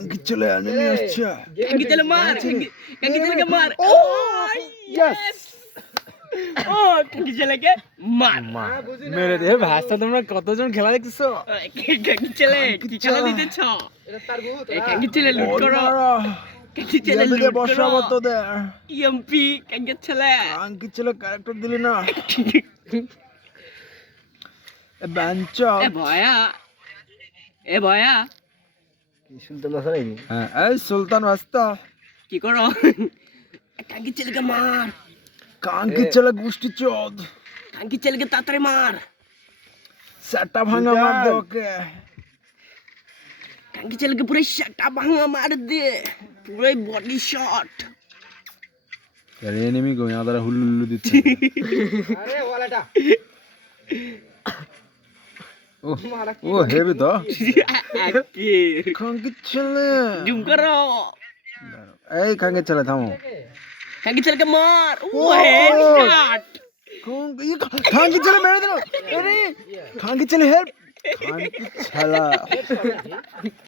কাঙ্কি চলে এনিমি আসছে। কাঙ্কি চলে মার, কাঙ্কি চলেকে মার। ও ইয়েস ও কাঙ্কি চলেকে মার। মেরে দে ভাষা। তোমরা কতজন খেলা দেখতেছো? কাঙ্কি চলে কি খেলা দিতেছ? এই কাঙ্কি চলে লুট করো, কাঙ্কি চলে লুট করো। বসাবো তোদের। ইএমপি কাঙ্কি চলে। কাঙ্কি চলে ক্যারেক্টার দিলি না। এ বাঞ্চা। এ ভয়া সুলতান বাসা নাকি? হ্যাঁ, এই সুলতান বাস্তা। কি করো? কাঙ্কি চলেকে মার, কাঙ্কি চলে গোষ্ঠী চোদ। কাঙ্কি চলেকে তাড়াতাড়ি মার। সেটা ভাঙা মার দে ওকে। কাঙ্কি চলেকে পুরো শাটা ভাঙা মার দে, পুরো বডি শট। আরে এনিমি গো यहाँ দ্বারা হুল্লুল্লু দিচ্ছে। আরে ওয়ালাটা। ও হেভি তো। কাঙ্কি চলে জুম করো। এই কাঙ্কি চলে থামো। কাঙ্কি চলেকে মার। ও হেডশট। কাঙ্কি চলে মেরে দিল। আরে কাঙ্কি চলে হেল্প। কাঙ্কি ছালা